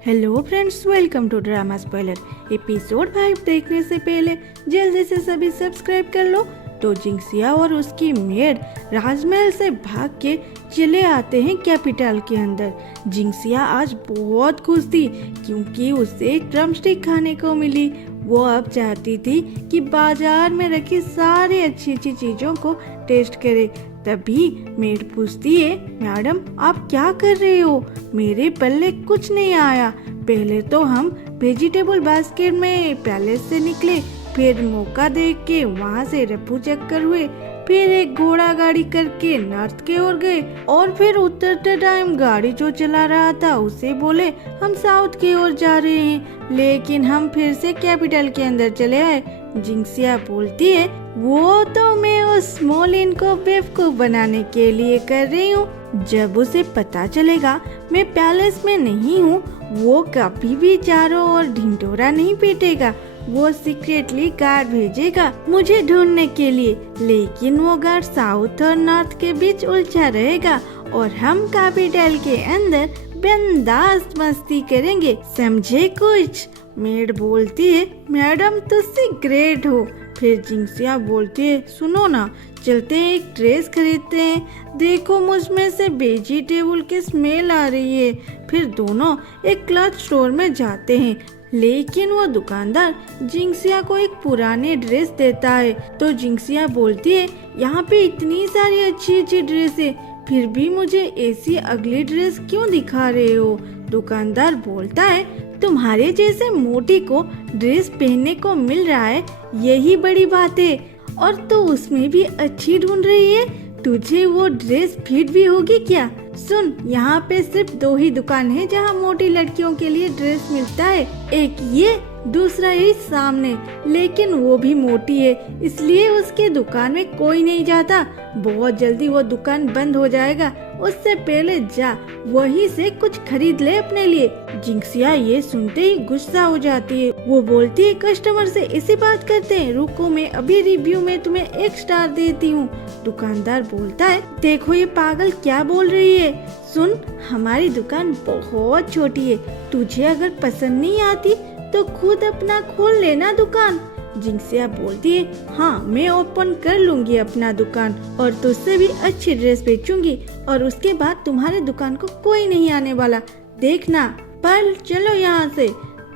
Hello friends, welcome to drama spoiler. Episode 5 देखने से पहले जल्दी से सभी सब्सक्राइब कर लो। तो जिंक्सिया और उसकी मेड राजमहल से भाग के चले आते हैं कैपिटल के अंदर। जिंक्सिया आज बहुत खुश थी क्योंकि उसे ड्रमस्टिक खाने को मिली। वो अब चाहती थी कि बाजार में रखी सारी अच्छी अच्छी चीजों को टेस्ट करे। तभी मेड पूछती है, मैडम आप क्या कर रहे हो? मेरे पल्ले कुछ नहीं आया। पहले तो हम वेजिटेबल बास्केट में पैलेस से निकले, फिर मौका देख के वहाँ से रफू चक्कर हुए, फिर एक घोड़ा गाड़ी करके नॉर्थ की ओर गए और फिर उतरते टाइम गाड़ी जो चला रहा था उसे बोले हम साउथ की ओर जा रहे हैं, लेकिन हम फिर से कैपिटल के अंदर चले आए। जिंक्सिया बोलती है, वो तो मैं उस मोलिन को बेवकूफ बनाने के लिए कर रही हूँ। जब उसे पता चलेगा मैं पैलेस में नहीं हूँ, वो कभी भी चारों ओर ढिंढोरा नहीं पीटेगा। वो सीक्रेटली गार्ड भेजेगा मुझे ढूंढने के लिए, लेकिन वो गार्ड साउथ और नॉर्थ के बीच उलझा रहेगा और हम कैपिटल के अंदर बिंदास मस्ती करेंगे, समझे कुछ? मेड बोलती है, मैडम तुझसे ग्रेट हो। फिर जिंक्सिया बोलती है, सुनो ना, चलते हैं एक ड्रेस खरीदते हैं, देखो मुझ में से वेजिटेबल की स्मेल आ रही है। फिर दोनों एक क्लॉथ स्टोर में जाते हैं, लेकिन वो दुकानदार जिंक्सिया को एक पुरानी ड्रेस देता है। तो जिंक्सिया बोलती है, यहाँ पे इतनी सारी अच्छी अच्छी ड्रेस है, फिर भी मुझे ऐसी अगली ड्रेस क्यों दिखा रहे हो? दुकानदार बोलता है, तुम्हारे जैसे मोटी को ड्रेस पहनने को मिल रहा है, यही बड़ी बात है, और तू उसमें भी अच्छी ढूंढ रही है। तुझे वो ड्रेस फिट भी होगी क्या? सुन, यहाँ पे सिर्फ 2 ही दुकान है जहाँ मोटी लड़कियों के लिए ड्रेस मिलता है, एक ये, दूसरा ही सामने, लेकिन वो भी मोटी है, इसलिए उसके दुकान में कोई नहीं जाता। बहुत जल्दी वो दुकान बंद हो जाएगा, उससे पहले जा वहीं से कुछ खरीद ले अपने लिए। जिंक्सिया ये सुनते ही गुस्सा हो जाती है। वो बोलती है, कस्टमर से ऐसी बात करते हैं, रुको मैं अभी रिव्यू में तुम्हें 1 स्टार देती हूँ। दुकानदार बोलता है, देखो ये पागल क्या बोल रही है। सुन, हमारी दुकान बहुत छोटी है, तुझे अगर पसंद नहीं आती तो खुद अपना खोल लेना दुकान। जिंक्सिया बोलती है, हाँ मैं ओपन कर लूंगी अपना दुकान और तुझसे भी अच्छी ड्रेस बेचूंगी, और उसके बाद तुम्हारे दुकान को कोई नहीं आने वाला, देखना। पर चलो यहाँ से।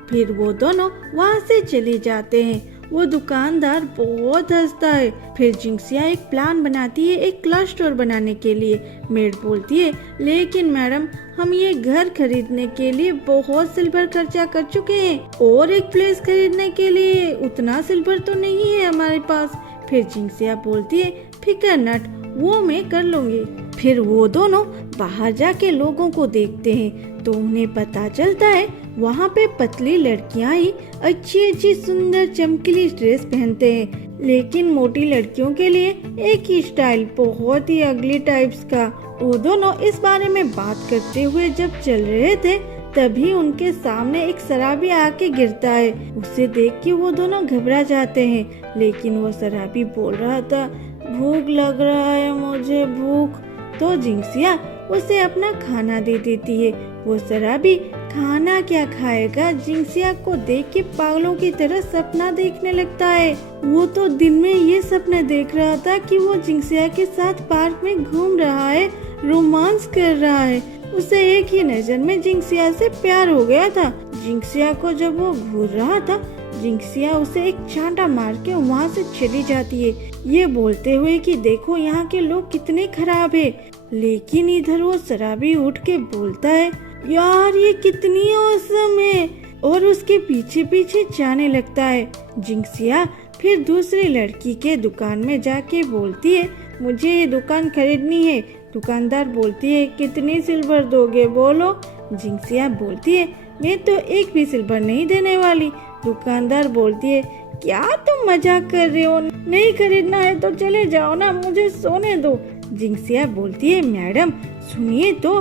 फिर वो दोनों वहाँ से चले जाते हैं। वो दुकानदार बहुत हंसता है। फिर जिंक्सिया एक प्लान बनाती है एक क्लॉथ स्टोर बनाने के लिए। मेड बोलती है, लेकिन मैडम हम ये घर खरीदने के लिए बहुत सिल्वर खर्चा कर चुके हैं, और एक प्लेस खरीदने के लिए उतना सिल्वर तो नहीं है हमारे पास। फिर जिंक्सिया बोलती है, फिकर नट, वो मैं कर लूंगी। फिर वो दोनों बाहर जाके लोगों को देखते हैं तो उन्हें पता चलता है वहाँ पे पतली लड़कियाँ ही अच्छी अच्छी सुंदर चमकीली ड्रेस पहनते हैं, लेकिन मोटी लड़कियों के लिए एक ही स्टाइल, बहुत ही अगली टाइप्स का। वो दोनों इस बारे में बात करते हुए जब चल रहे थे, तभी उनके सामने एक शराबी आके गिरता है। उसे देख के वो दोनों घबरा जाते हैं, लेकिन वो शराबी बोल रहा था, भूख लग रहा है मुझे, भूख। तो जिंक्सिया उसे अपना खाना दे देती है। वो शराबी खाना क्या खाएगा, जिंक्सिया को देख के पागलों की तरह सपना देखने लगता है। वो तो दिन में ये सपने देख रहा था कि वो जिंक्सिया के साथ पार्क में घूम रहा है, रोमांस कर रहा है। उसे एक ही नजर में जिंक्सिया से प्यार हो गया था। जिंक्सिया को जब वो घूर रहा था, जिंक्सिया उसे एक चांटा मार के वहाँ से चली जाती है, ये बोलते हुए कि देखो यहाँ के लोग कितने खराब है। लेकिन इधर वो शराबी उठ के बोलता है, यार ये कितनी औसम है, और उसके पीछे पीछे जाने लगता है। जिंक्सिया फिर दूसरी लड़की के दुकान में जाके बोलती है, मुझे ये दुकान खरीदनी है। दुकानदार बोलती है, कितनी सिल्वर दोगे बोलो? जिंक्सिया बोलती है, मैं तो एक भी सिल्वर नहीं देने वाली। दुकानदार बोलती है, क्या तुम मजाक कर रहे हो? नहीं खरीदना है तो चले जाओ ना, मुझे सोने दो। जिंक्सिया बोलती है, मैडम सुनिए तो,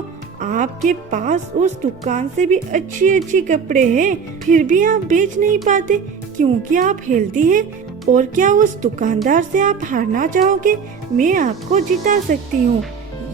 आपके पास उस दुकान से भी अच्छी अच्छी कपड़े हैं, फिर भी आप बेच नहीं पाते क्योंकि आप हेल्दी है। और क्या उस दुकानदार से आप हारना चाहोगे? मैं आपको जिता सकती हूँ।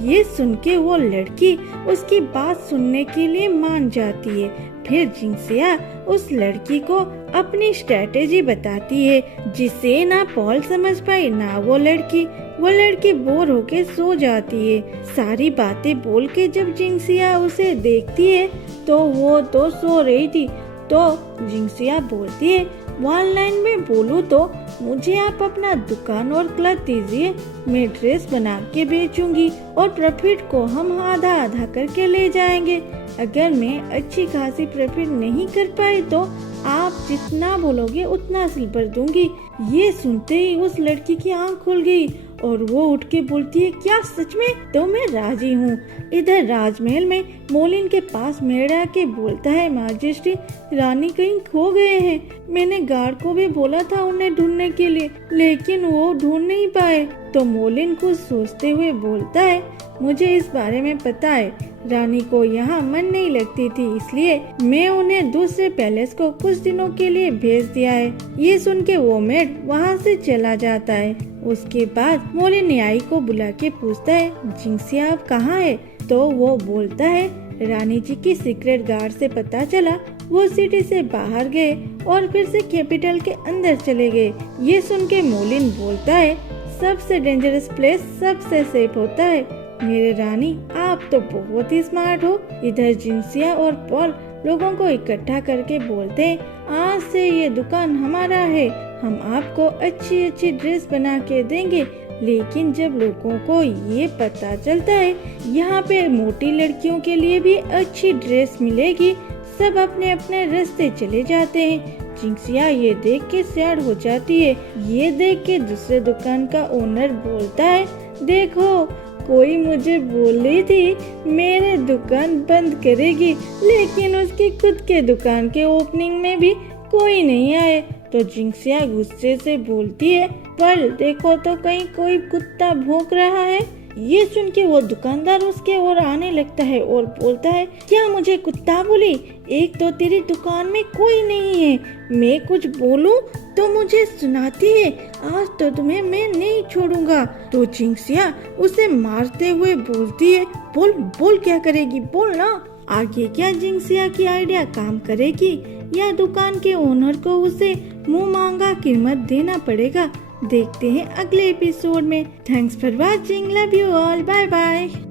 ये सुन के वो लड़की उसकी बात सुनने के लिए मान जाती है। फिर जिंगसिया उस लड़की को अपनी स्ट्रेटेजी बताती है, जिसे ना पॉल समझ पाई ना वो लड़की बोर होके सो जाती है। सारी बातें बोल के जब जिंगसिया उसे देखती है तो वो तो सो रही थी। तो जिंगसिया बोलती है, वन लाइन में बोलूँ तो मुझे आप अपना दुकान और क्लब दीजिए, मैं ड्रेस बना के बेचूंगी और प्रॉफिट को हम आधा आधा करके ले जाएंगे। अगर मैं अच्छी खासी प्रॉफिट नहीं कर पाई तो आप जितना बोलोगे उतना सिल्वर दूंगी। ये सुनते ही उस लड़की की आंख खुल गई और वो उठ के बोलती है, क्या सच में? तो मैं राजी हूँ। इधर राजमहल में मोलिन के पास मेड आके बोलता है, माजेस्टी रानी कहीं खो गए हैं। मैंने गार्ड को भी बोला था उन्हें ढूंढने के लिए, लेकिन वो ढूंढ नहीं पाए। तो मोलिन कुछ सोचते हुए बोलता है, मुझे इस बारे में पता है, रानी को यहाँ मन नहीं लगती थी, इसलिए मैं उन्हें दूसरे पैलेस को कुछ दिनों के लिए भेज दिया है। ये सुन के वो मेड वहाँ से चला जाता है। उसके बाद मोलिन न्यायी को बुला के पूछता है, जिंगसिया आप कहाँ है? तो वो बोलता है, रानी जी की सीक्रेट गार्ड से पता चला वो सिटी से बाहर गए और फिर से कैपिटल के अंदर चले गए। ये सुन के मोलिन बोलता है, सबसे डेंजरस प्लेस सबसे सेफ होता है। मेरे रानी आप तो बहुत ही स्मार्ट हो। इधर जिंगसिया और पॉल लोगों को इकट्ठा करके बोलते हैं, आज से ये दुकान हमारा है, हम आपको अच्छी अच्छी ड्रेस बना के देंगे। लेकिन जब लोगों को ये पता चलता है यहाँ पे मोटी लड़कियों के लिए भी अच्छी ड्रेस मिलेगी, सब अपने अपने रास्ते चले जाते हैं। जिंगसिया ये देख के सैड हो जाती है। ये देख के दूसरे दुकान का ओनर बोलता है, देखो कोई मुझे बोल रही थी मेरे दुकान बंद करेगी, लेकिन उसकी खुद के दुकान के ओपनिंग में भी कोई नहीं आए। तो जिंगसिया गुस्से से बोलती है, पर देखो तो कहीं कोई कुत्ता भौंक रहा है। ये सुन के वो दुकानदार उसके ओर आने लगता है और बोलता है, क्या मुझे कुत्ता बोली? एक तो तेरी दुकान में कोई नहीं है, मैं कुछ बोलूं तो मुझे सुनाती है, आज तो तुम्हें मैं नहीं छोड़ूंगा। तो जिंगसिया उसे मारते हुए बोलती है, बोल बोल क्या करेगी, बोल ना। आगे क्या जिंगसिया की आइडिया काम करेगी या दुकान के ओनर को उसे मुंह मांगा कीमत देना पड़ेगा? देखते हैं अगले एपिसोड में। Thanks for watching, love you all, bye bye.